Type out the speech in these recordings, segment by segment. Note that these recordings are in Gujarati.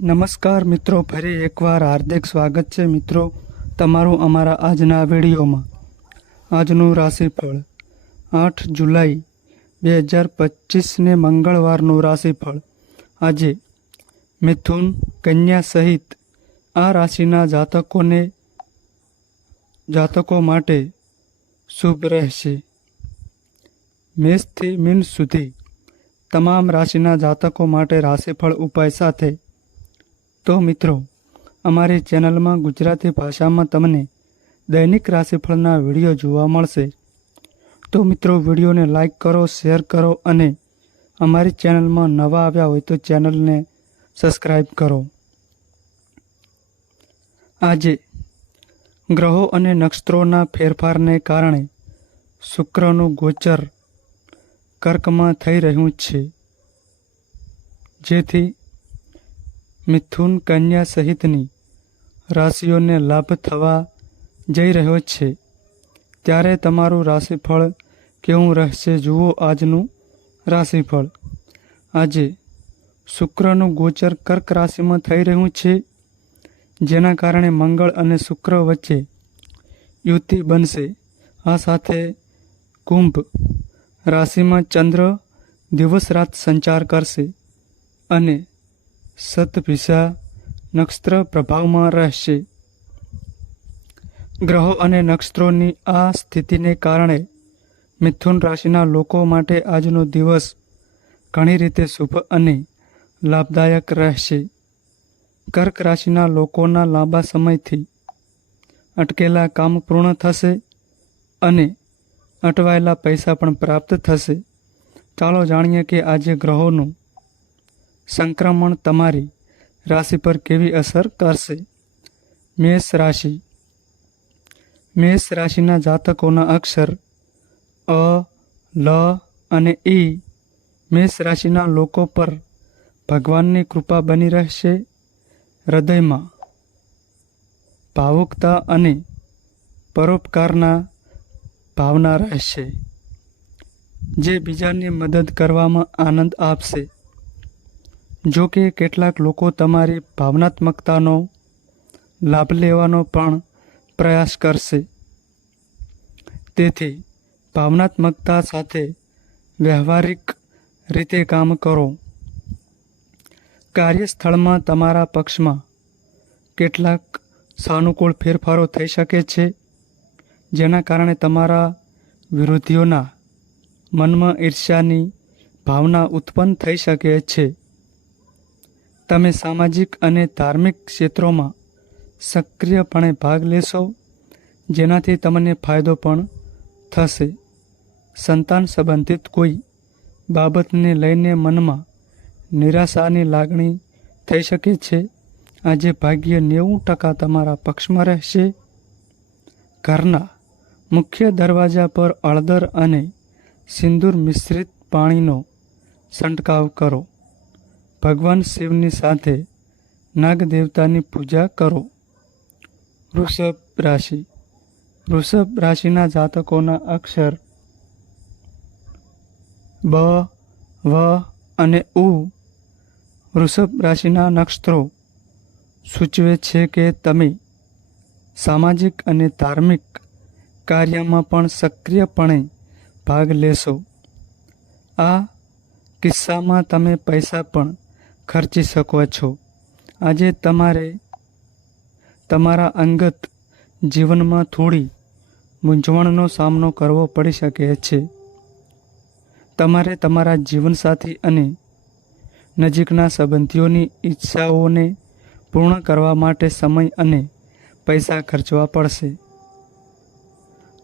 નમસ્કાર મિત્રો, ફરી એકવાર હાર્દિક સ્વાગત છે મિત્રો તમારું અમારા આજના વિડીયોમાં. આજનું રાશિફળ 8 જુલાઈ 2025ને મંગળવારનું રાશિફળ. આજે મિથુન, કન્યા સહિત આ રાશિના જાતકો માટે શુભ રહેશે. મેષથી મીન સુધી તમામ રાશિના જાતકો માટે રાશિફળ ઉપાય સાથે. તો મિત્રો, અમારી ચેનલમાં ગુજરાતી ભાષામાં તમને દૈનિક રાશિફળના વિડીયો જોવા મળશે. તો મિત્રો, વિડીયોને લાઈક કરો, શેર કરો અને અમારી ચેનલમાં નવા આવ્યા હોય તો ચેનલને સબસ્ક્રાઈબ કરો. આજે ગ્રહો અને નક્ષત્રોના ફેરફારને કારણે શુક્રનું ગોચર કર્કમાં થઈ રહ્યું છે, જેથી મિથુન, કન્યા સહિતની રાશિઓને લાભ થવા જઈ રહ્યો છે. ત્યારે તમારું રાશિફળ કેવું રહેશે જુઓ આજનું રાશિફળ. આજે શુક્રનું ગોચર કર્ક રાશિમાં થઈ રહ્યું છે, જેના કારણે મંગળ અને શુક્ર વચ્ચે યુતિ બનશે. આ સાથે કુંભ રાશિમાં ચંદ્ર દિવસ રાત સંચાર કરશે અને શતભિષા નક્ષત્ર પ્રભાવમાં રહેશે. ગ્રહો અને નક્ષત્રોની આ સ્થિતિને કારણે મિથુન રાશિના લોકો માટે આજનો દિવસ ઘણી રીતે શુભ અને લાભદાયક રહેશે. કર્ક રાશિના લોકોના લાંબા સમયથી અટકેલા કામ પૂર્ણ થશે અને અટવાયેલા પૈસા પણ પ્રાપ્ત થશે. ચાલો જાણીએ કે આજે ગ્રહોનું સંક્રમણ તમારી રાશિ પર કેવી અસર કરશે. મેષ રાશિ. મેષ રાશિના જાતકોના અક્ષર અ, લ અને ઈ. મેષ રાશિના લોકો પર ભગવાનની કૃપા બની રહેશે. હૃદયમાં ભાવુકતા અને પરોપકારના ભાવના રહેશે, જે બીજાની મદદ કરવામાં આનંદ આપશે. જો કે કેટલાક લોકો તમારી ભાવનાત્મકતાનો લાભ લેવાનો પણ પ્રયાસ કરશે, તેથી ભાવનાત્મકતા સાથે વ્યવહારિક રીતે કામ કરો. કાર્યસ્થળમાં તમારા પક્ષમાં કેટલાક સાનુકૂળ ફેરફારો થઈ શકે છે, જેના કારણે તમારા વિરોધીઓના મનમાં ઈર્ષ્યાની ભાવના ઉત્પન્ન થઈ શકે છે. તમે સામાજિક અને ધાર્મિક ક્ષેત્રોમાં સક્રિયપણે ભાગ લેશો, જેનાથી તમને ફાયદો પણ થશે. સંતાન સંબંધિત કોઈ બાબતને લઈને મનમાં નિરાશાની લાગણી થઈ શકે છે. આજે ભાગ્ય 90% તમારા પક્ષમાં રહેશે. ઘરના મુખ્ય દરવાજા પર હળદર અને સિંદૂર મિશ્રિત પાણીનો છંટકાવ કરો. ભગવાન શિવની સાથે નાગ દેવતાની પૂજા કરો. વૃષભ રાશિ. વૃષભ રાશિના જાતકોના અક્ષર બ, વ અને ઉ. વૃષભ રાશિના નક્ષત્રો સૂચવે છે કે તમે સામાજિક અને ધાર્મિક કાર્યમાં પણ સક્રિયપણે ભાગ લેશો. આ કિસ્સામાં તમે પૈસા પણ ખર્ચી શકો છો. આજે તમારે તમારા અંગત જીવનમાં થોડી મૂંઝવણનો સામનો કરવો પડી શકે છે. તમારે તમારા જીવનસાથી અને નજીકના સંબંધીઓની ઈચ્છાઓને પૂર્ણ કરવા માટે સમય અને પૈસા ખર્ચવા પડશે.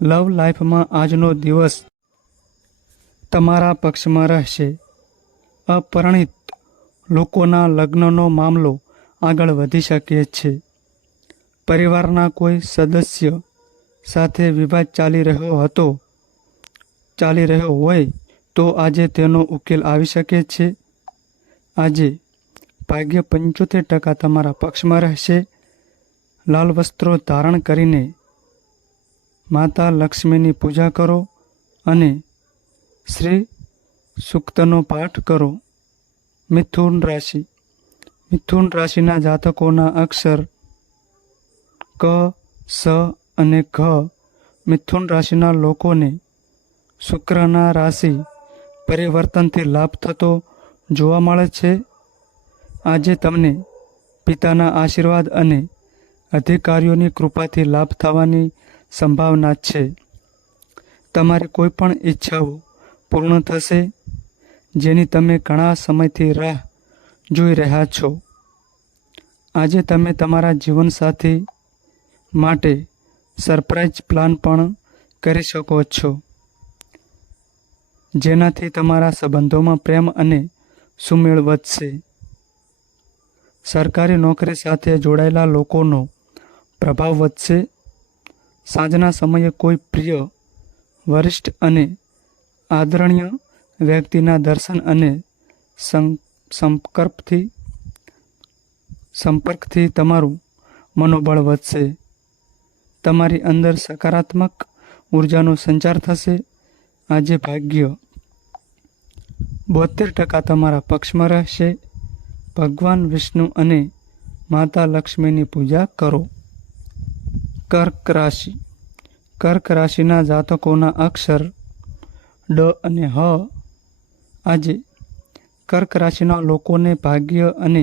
લવ લાઈફમાં આજનો દિવસ તમારા પક્ષમાં રહેશે. અપરિણિત લોકોના લગ્નનો મામલો આગળ વધી શકે છે. પરિવારના કોઈ સદસ્ય સાથે વિવાદ ચાલી રહ્યો હોય તો આજે તેનો ઉકેલ આવી શકે છે. આજે ભાગ્ય 75% તમારા પક્ષમાં રહેશે. લાલ વસ્ત્રો ધારણ કરીને માતા લક્ષ્મીની પૂજા કરો અને શ્રી સૂક્તનો પાઠ કરો. મિથુન રાશિ. મિથુન રાશિના જાતકોના અક્ષર ક, સ અને ઘ. મિથુન રાશિના લોકોને શુક્રના રાશિ પરિવર્તનથી લાભ થતો જોવા મળે છે. આજે તમને પિતાના આશીર્વાદ અને અધિકારીઓની કૃપાથી લાભ થવાની સંભાવના છે. તમારી કોઈ પણ ઈચ્છાઓ પૂર્ણ થશે, જેની તમે ઘણા સમયથી રાહ જોઈ રહ્યા છો. આજે તમે તમારા જીવનસાથી માટે સરપ્રાઇઝ પ્લાન પણ કરી શકો છો, જેનાથી તમારા સંબંધોમાં પ્રેમ અને સુમેળ વધશે. સરકારી નોકરી સાથે જોડાયેલા લોકોનો પ્રભાવ વધશે. સાંજના સમયે કોઈ પ્રિય, વરિષ્ઠ અને આદરણીય વ્યક્તિના દર્શન અને સંપર્કથી તમારું મનોબળ વધશે. તમારી અંદર સકારાત્મક ઉર્જાનો સંચાર થશે. આજે ભાગ્ય 72% તમારા પક્ષમાં રહેશે. ભગવાન વિષ્ણુ અને માતા લક્ષ્મીની પૂજા કરો. કર્ક રાશિ. કર્ક રાશિના જાતકોના અક્ષર ડ અને હ. આજે કર્ક રાશિના લોકોને ભાગ્ય અને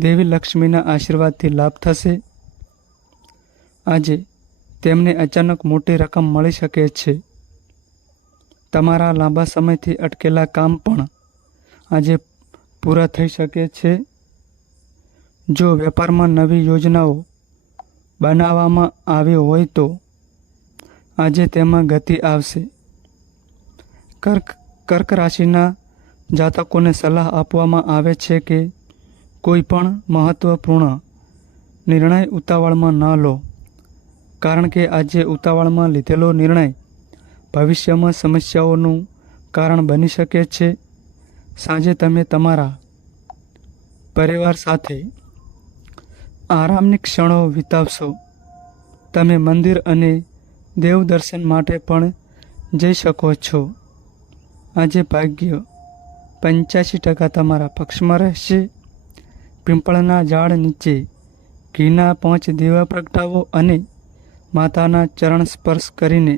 દેવી લક્ષ્મીના આશીર્વાદથી લાભ થશે. આજે તેમને અચાનક મોટી રકમ મળી શકે છે. તમારા લાંબા સમયથી અટકેલા કામ પણ આજે પૂરા થઈ શકે છે. જો વેપારમાં નવી યોજનાઓ બનાવવામાં આવી હોય તો આજે તેમાં ગતિ આવશે. કર્ક રાશિના જાતકોને સલાહ આપવામાં આવે છે કે કોઈ પણ મહત્વપૂર્ણ નિર્ણય ઉતાવળમાં ન લો, કારણ કે આજે ઉતાવળમાં લીધેલો નિર્ણય ભવિષ્યમાં સમસ્યાઓનું કારણ બની શકે છે. સાંજે તમે તમારા પરિવાર સાથે આરામની ક્ષણો વિતાવશો. તમે મંદિર અને દેવ દર્શન માટે પણ જઈ શકો છો. આજે ભાગ્ય 85% તમારા પક્ષમાં રહેશે. પીપળના ઝાડ નીચે ઘીના 5 દીવા પ્રગટાવો અને માતાના ચરણ સ્પર્શ કરીને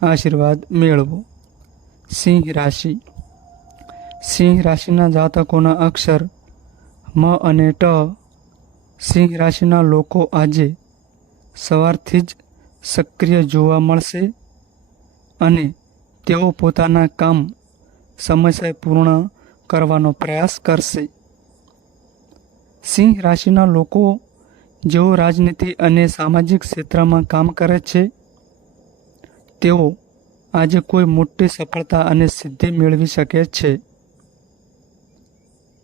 આશીર્વાદ મેળવો. સિંહ રાશિ. સિંહ રાશિના જાતકોના અક્ષર મ અને ટ. સિંહ રાશિના લોકો આજે સવારથી જ સક્રિય જોવા મળશે અને તેઓ પોતાના કામ સમયસર પૂર્ણ કરવાનો પ્રયાસ કરશે. સિંહ રાશિના લોકો જેઓ રાજનીતિ અને સામાજિક ક્ષેત્રમાં કામ કરે છે, તેઓ આજે કોઈ મોટી સફળતા અને સિદ્ધિ મેળવી શકે છે.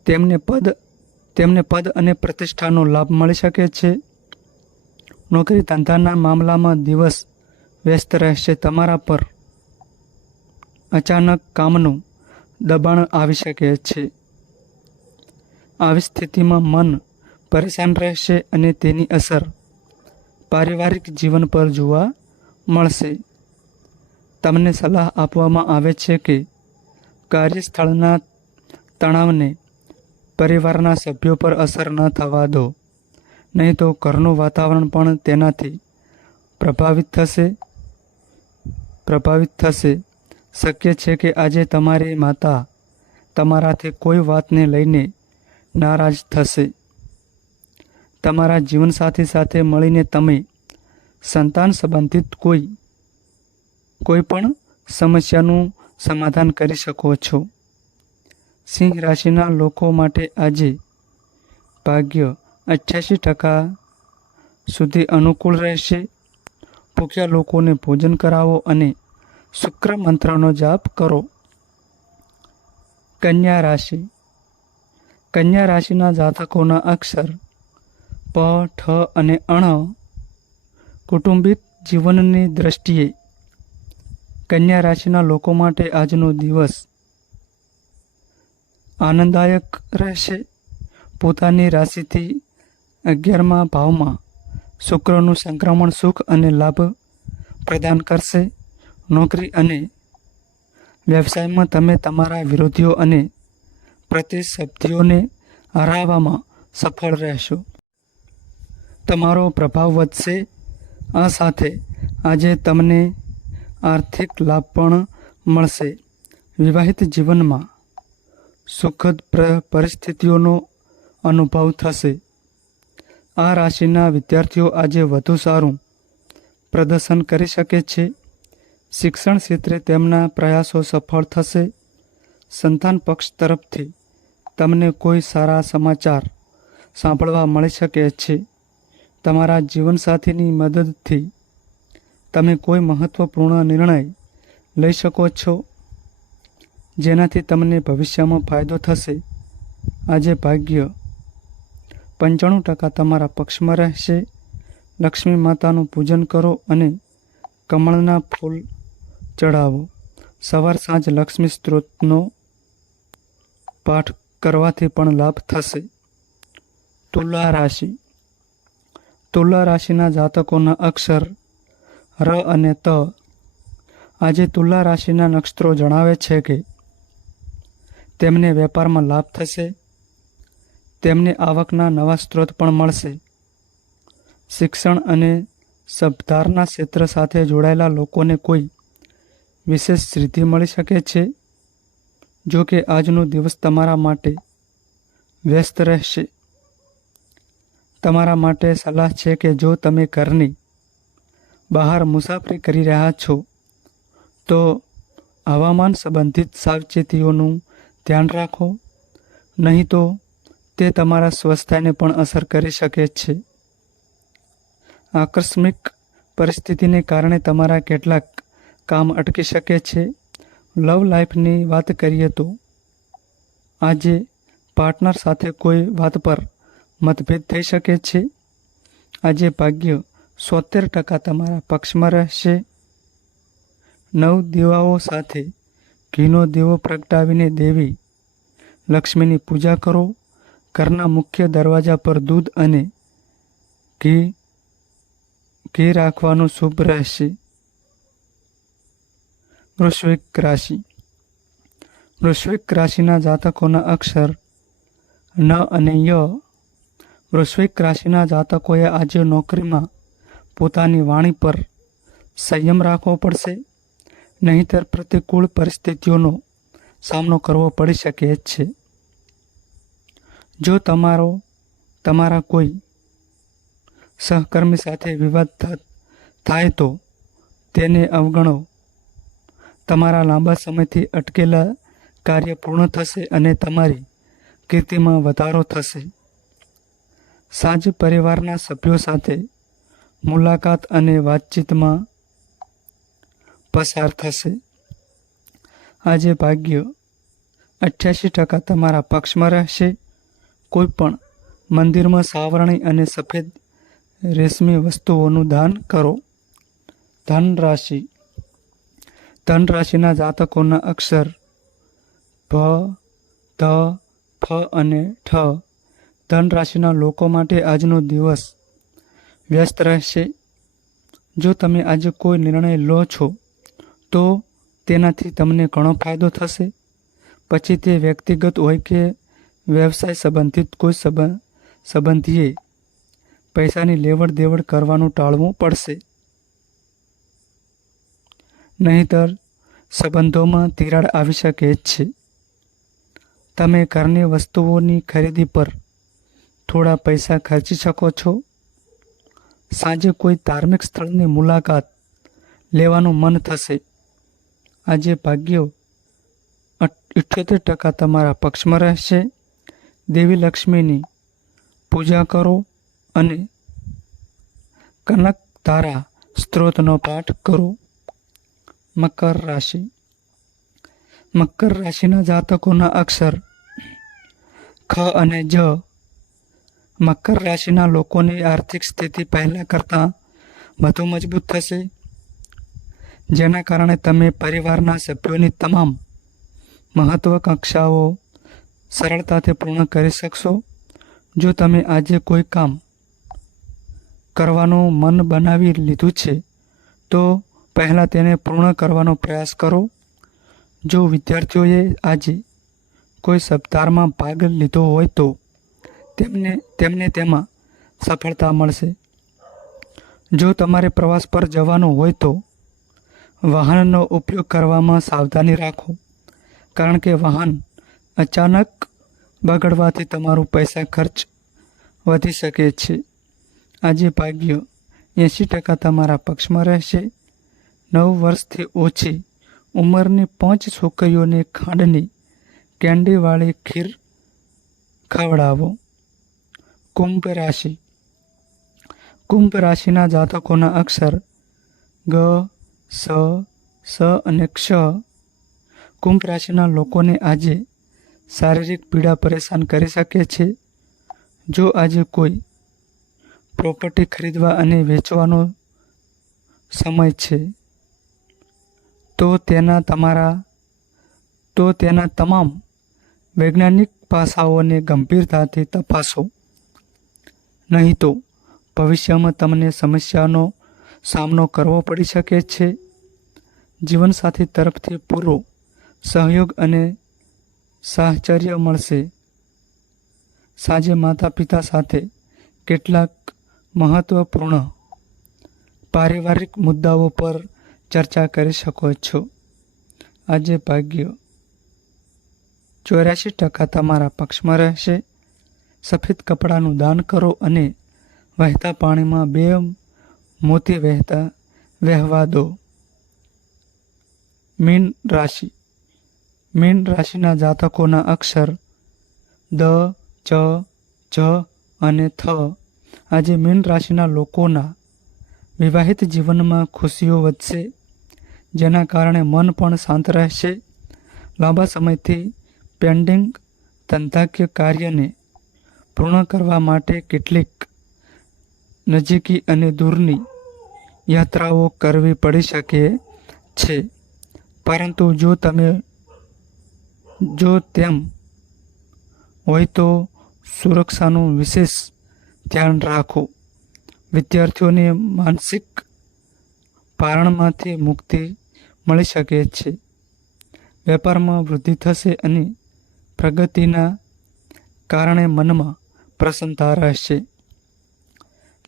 તેમને પદ અને પ્રતિષ્ઠાનો લાભ મળી શકે છે. નોકરી ધંધાના મામલામાં દિવસ વ્યસ્ત રહેશે. તમારા પર અચાનક કામનું દબાણ આવી શકે છે. આવી સ્થિતિમાં મન પરેશાન રહેશે અને તેની અસર પારિવારિક જીવન પર જોવા મળશે. તમને સલાહ આપવામાં આવે છે કે કાર્યસ્થળના તણાવને પરિવારના સભ્યો પર અસર ન થવા દો, નહીં તો ઘરનું વાતાવરણ પણ તેનાથી પ્રભાવિત થશે. શક્ય છે કે આજે તમારી માતા તમારાથી કોઈ વાતને લઈને નારાજ થશે. તમારા જીવનસાથી સાથે મળીને તમે સંતાન સંબંધિત કોઈ પણ સમસ્યાનું સમાધાન કરી શકો છો. સિંહ રાશિના લોકો માટે આજે ભાગ્ય 88% સુધી અનુકૂળ રહેશે. ભૂખ્યા લોકોને ભોજન કરાવો અને શુક્ર મંત્રનો જાપ કરો. કન્યા રાશિ. કન્યા રાશિના જાતકોના અક્ષર પ, ઠ અને અણ. કૌટુંબિક જીવનની દ્રષ્ટિએ કન્યા રાશિના લોકો માટે આજનો દિવસ આનંદદાયક રહેશે. પોતાની રાશિથી 11મા ભાવમાં શુક્રનું સંક્રમણ સુખ અને લાભ પ્રદાન કરશે. નોકરી અને વ્યવસાયમાં તમે તમારા વિરોધીઓ અને પ્રતિસ્પર્ધીઓને હરાવવામાં સફળ રહેશો. તમારો પ્રભાવ વધશે. આ સાથે આજે તમને આર્થિક લાભ પણ મળશે. વિવાહિત જીવનમાં સુખદ પરિસ્થિતિઓનો અનુભવ થશે. આ રાશિના વિદ્યાર્થીઓ આજે વધુ સારું પ્રદર્શન કરી શકે છે. શિક્ષણ ક્ષેત્રે તેમના પ્રયાસો સફળ થશે. સંતાન પક્ષ તરફથી તમને કોઈ સારા સમાચાર સાંભળવા મળી શકે છે. તમારા જીવનસાથીની મદદથી તમે કોઈ મહત્વપૂર્ણ નિર્ણય લઈ શકો છો, જેનાથી તમને ભવિષ્યમાં ફાયદો થશે. આજે ભાગ્ય 95% તમારા પક્ષમાં રહેશે. લક્ષ્મી માતાનું પૂજન કરો અને કમળના ફૂલ ચઢાવો. સવાર સાંજ લક્ષ્મી સ્ત્રોતનો પાઠ કરવાથી પણ લાભ થશે. તુલા રાશિ. તુલા રાશિના જાતકોના અક્ષર ર અને ત. આજે તુલા રાશિના નક્ષત્રો જણાવે છે કે તેમને વેપારમાં લાભ થશે. તેમને આવકના નવા સ્ત્રોત પણ મળશે. શિક્ષણ અને શબ્દારના ક્ષેત્ર સાથે જોડાયેલા લોકોને કોઈ વિશેષ સિદ્ધિ મળી શકે છે. જો કે આજનો દિવસ તમારા માટે વ્યસ્ત રહેશે. તમારા માટે સલાહ છે કે જો તમે ઘરની બહાર મુસાફરી કરી રહ્યા છો તો હવામાન સંબંધિત સાવચેતીઓનું ધ્યાન રાખો, નહીં તો તે તમારા સ્વાસ્થ્યને પણ અસર કરી શકે છે. આકસ્મિક પરિસ્થિતિને કારણે તમારા કેટલાક કામ અટકી શકે છે. લવ લાઈફની વાત કરીએ તો આજે પાર્ટનર સાથે કોઈ વાત પર મતભેદ થઈ શકે છે. આજે ભાગ્ય 70% તમારા પક્ષમાં રહેશે. નવ દીવાઓ સાથે ઘીનો દીવો પ્રગટાવીને દેવી લક્ષ્મીની પૂજા કરો. ઘરના મુખ્ય દરવાજા પર દૂધ અને ઘી રાખવાનું શુભ રહેશે. વૃશ્ચિક રાશિ. વૃશ્ચિક રાશિના જાતકોના અક્ષર ન અને ય. વૃશ્ચિક રાશિના જાતકોએ આજે નોકરીમાં પોતાની વાણી પર સંયમ રાખવો પડશે, નહીંતર પ્રતિકૂળ પરિસ્થિતિઓનો સામનો કરવો પડી શકે છે. જો તમારા કોઈ સહકર્મી સાથે વિવાદ થાય તો તેને અવગણો. તમારા લાંબા સમયથી અટકેલા કાર્ય પૂર્ણ થશે અને તમારી કીર્તિમાં વધારો થશે. સાંજ પરિવારના સભ્યો સાથે મુલાકાત અને વાતચીતમાં પસાર થશે. આજે ભાગ્ય 88% તમારા પક્ષમાં રહેશે. કોઈ પણ મંદિરમાં સાવરણી અને સફેદ રેશમી વસ્તુઓનું દાન કરો. ધન રાશિ. ધન રાશિના જાતકોના અક્ષર ભ, ધ, ફ અને ઠ. ધન રાશિના લોકો માટે આજનો દિવસ વ્યસ્ત રહેશે. જો તમે આજે કોઈ નિર્ણય લો છો તો તેનાથી તમને ઘણો ફાયદો થશે. પછી તે વ્યક્તિગત હોય કે વ્યવસાય સંબંધિત કોઈ સંબંધીએ પૈસાની લેવડ દેવડ કરવાનું ટાળવું પડશે. નહીંતર સંબંધોમાં તિરાડ આવી શકે છે. તમે ઘરની વસ્તુઓની ખરીદી પર થોડા પૈસા ખર્ચી શકો છો. સાંજે કોઈ ધાર્મિક સ્થળની મુલાકાત લેવાનું મન થશે. આજે ભાગ્યો 78% તમારા પક્ષમાં રહેશે. દેવી લક્ષ્મીની પૂજા કરો અને કનકધારા સ્ત્રોતનો પાઠ કરો. મકર રાશિ. મકર રાશિના જાતકોના અક્ષર ખ અને જ. મકર રાશિના લોકોની આર્થિક સ્થિતિ પહેલા કરતાં વધુ મજબૂત થશે, જેના કારણે તમે પરિવારના સભ્યોની તમામ મહત્વાકાંક્ષાઓ સરળતાથી પૂર્ણ કરી શકશો. જો તમે આજે કોઈ કામ કરવાનું મન બનાવી લીધું છે તો પહેલાં તેને પૂર્ણ કરવાનો પ્રયાસ કરો. જો વિદ્યાર્થીઓએ આજે કોઈ સપ્તાહમાં ભાગ લીધો હોય તો તેમને તેમાં સફળતા મળશે. જો તમારે પ્રવાસ પર જવાનું હોય તો વાહનનો ઉપયોગ કરવામાં સાવધાની રાખો, કારણ કે વાહન અચાનક બગડવાથી તમારું પૈસા ખર્ચ વધી શકે છે. આજે ભાગ્ય 80% તમારા પક્ષમાં રહેશે. 9 વર્ષથી ઓછી ઉંમરની 5 છોકરીઓને ખાંડની કેન્ડીવાળી ખીર ખવડાવો. કુંભ રાશિ. કુંભ રાશિના જાતકોના અક્ષર ગ, સ, સ અને ક્ષ. કુંભ રાશિના લોકોને આજે શારીરિક પીડા પરેશાન કરી શકે છે. જો આજે કોઈ પ્રોપર્ટી ખરીદવા અને વેચવાનો સમય છે, તો તેના તમામ વૈજ્ઞાનિક પાસાઓને ગંભીરતાથી તપાસો. નહીં તો ભવિષ્યમાં તમને સમસ્યાનો સામનો કરવો પડી શકે છે. જીવનસાથી તરફથી પૂરો સહયોગ અને સાહચર્ય મળશે. સાંજે માતા પિતા સાથે કેટલાક મહત્વપૂર્ણ પારિવારિક મુદ્દાઓ પર ચર્ચા કરી શકો છો. આજે ભાગ્ય 84% તમારા પક્ષમાં રહેશે. સફેદ કપડાનું દાન કરો અને વહેતા પાણીમાં 2 મોતી વહેવા દો. મીન રાશિ. મીન રાશિના જાતકોના અક્ષર દ, ચ, જ અને થ. આજે મીન રાશિના લોકોના વિવાહિત જીવનમાં ખુશીઓ વધશે, જેના કારણે મન પણ શાંત રહેશે. લાંબા સમયથી પેન્ડિંગ ધંધાકીય કાર્યને પૂર્ણ કરવા માટે કેટલીક નજીકી અને દૂરની યાત્રાઓ કરવી પડી શકે છે, પરંતુ જો તેમ હોય તો સુરક્ષાનું વિશેષ ધ્યાન રાખો. વિદ્યાર્થીઓને માનસિક ભારણમાંથી મુક્તિ મળી શકે છે. વેપારમાં વૃદ્ધિ થશે અને પ્રગતિના કારણે મનમાં પ્રસન્નતા રહેશે,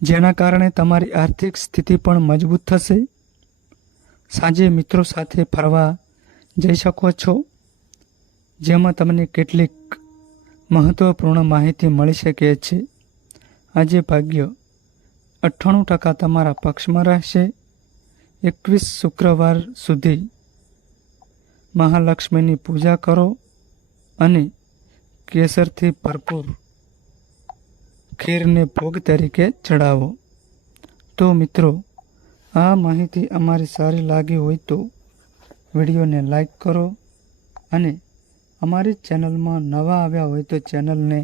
જેના કારણે તમારી આર્થિક સ્થિતિ પણ મજબૂત થશે. સાંજે મિત્રો સાથે ફરવા જઈ શકો છો, જેમાં તમને કેટલીક મહત્વપૂર્ણ માહિતી મળી શકે છે. આજે ભાગ્ય 98% તમારા પક્ષમાં રહેશે. 21 શુક્રવાર સુધી મહાલક્ષ્મીની પૂજા કરો અને કેસરથી ભરપૂર ખીરને ભોગ તરીકે ચડાવો. તો મિત્રો, આ માહિતી અમારી સારી લાગી હોય તો વિડીયોને લાઈક કરો અને અમારી ચેનલમાં નવા આવ્યા હોય તો ચેનલને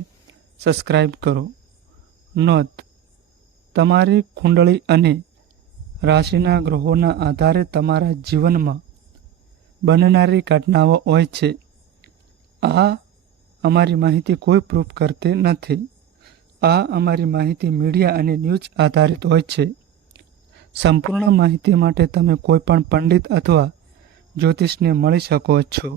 સબસ્ક્રાઈબ કરો. નોંધ: તમારી કુંડળી અને રાશિના ગ્રહોના આધારે તમારા જીવનમાં બનનારી ઘટનાઓ હોય છે. આ અમારી માહિતી કોઈ પ્રૂફ કરતી નથી. આ અમારી માહિતી મીડિયા અને ન્યૂઝ આધારિત હોય છે. સંપૂર્ણ માહિતી માટે તમે કોઈ પણ પંડિત અથવા જ્યોતિષને મળી શકો છો.